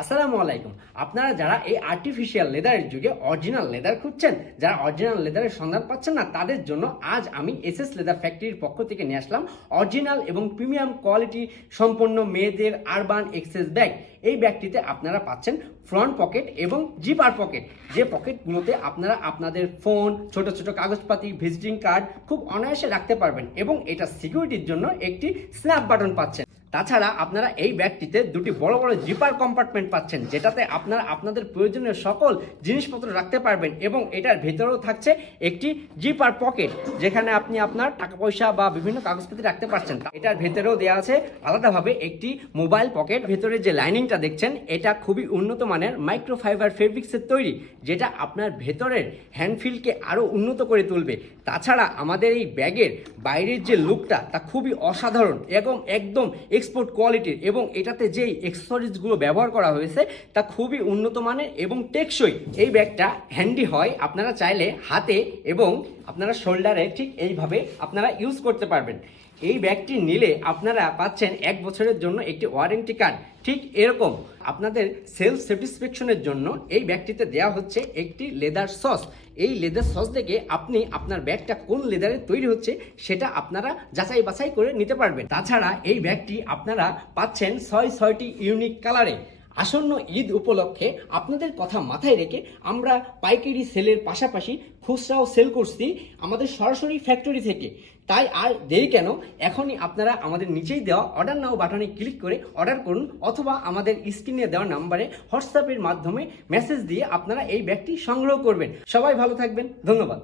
আসসালামু আলাইকুম। আপনারা যারা এই আর্টিফিশিয়াল লেদারের যুগে অরিজিনাল লেদার খুঁজছেন, যারা অরিজিনাল লেদারের সন্ধান পাচ্ছেন না, তাদের জন্য আজ আমি এসএস লেদার ফ্যাক্টরির পক্ষ থেকে নিয়ে আসলাম অরিজিনাল এবং প্রিমিয়াম কোয়ালিটি সম্পন্ন মেয়েদের আরবান এক্সেস ব্যাগ। এই ব্যাগটিতে আপনারা পাচ্ছেন ফ্রন্ট পকেট এবং জিপার পকেট, যে পকেটগুলোতে আপনারা আপনাদের ফোন, ছোট ছোট কাগজপাতি, ভিজিটিং কার্ড খুব অনায়াসে রাখতে পারবেন এবং এটা সিকিউরিটির জন্য একটি স্ন্যাপ বাটন পাচ্ছেন। তাছাড়া আপনারা এই ব্যাগটিতে দুটি বড় বড় জিপার কম্পার্টমেন্ট পাচ্ছেন, যেটাতে আপনারা আপনাদের প্রয়োজনীয় সকল জিনিসপত্র রাখতে পারবেন এবং এটার ভেতরেও থাকছে একটি জিপার পকেট, যেখানে আপনি আপনার টাকা পয়সা বা বিভিন্ন কাগজপাতি রাখতে পারছেন। এটার ভেতরেও দেওয়া আছে আলাদাভাবে একটি মোবাইল পকেট। ভেতরে যে লাইনিংটা দেখছেন এটা খুবই উন্নত মানের মাইক্রোফাইবার ফেব্রিক্সের তৈরি, যেটা আপনার ভেতরের হ্যান্ডফিলকে আরও উন্নত করে তুলবে। তাছাড়া আমাদের এই ব্যাগের বাইরের যে লুকটা তা খুবই অসাধারণ এবং একদম এক্সপোর্ট কোয়ালিটির, এবং এটাতে যেই অ্যাক্সেসরিজগুলো ব্যবহার করা হয়েছে তা খুবই উন্নত মানের এবং টেকসই। এই ব্যাগটা হ্যান্ডি হয়, আপনারা চাইলে হাতে এবং আপনারা শোল্ডারে ঠিক এইভাবে আপনারা ইউজ করতে পারবেন। এই ব্যাগটি নিলে আপনারা পাচ্ছেন 1 বছরের জন্য একটি ওয়ারেন্টি কার্ড। ঠিক এরকম আপনাদের সেলফ স্যাটিসফ্যাকশনের জন্য এই ব্যাগটিতে দেওয়া হচ্ছে একটি লেদার সস। এই লেদার সস দেখে আপনি আপনার ব্যাগটা কোন লেদারে তৈরি হচ্ছে সেটা আপনারা যাচাই বাছাই করে নিতে পারবেন। তাছাড়া এই ব্যাগটি আপনারা পাচ্ছেন 6টি ইউনিক কালারে। আসন্ন ঈদ উপলক্ষে আপনাদের কথা মাথায় রেখে আমরা পাইকারি সেলের পাশাপাশি খুচরাও সেল করছি আমাদের সরাসরি ফ্যাক্টরি থেকে। তাই আর দেরি কেন, এখনই আপনারা আমাদের নিচেই দেওয়া অর্ডার নাও বাটনে ক্লিক করে অর্ডার করুন, অথবা আমাদের স্ক্রিনে দেওয়া নাম্বারে হোয়াটসঅ্যাপের মাধ্যমে মেসেজ দিয়ে আপনারা এই ব্যাগটি সংগ্রহ করবেন। সবাই ভালো থাকবেন, ধন্যবাদ।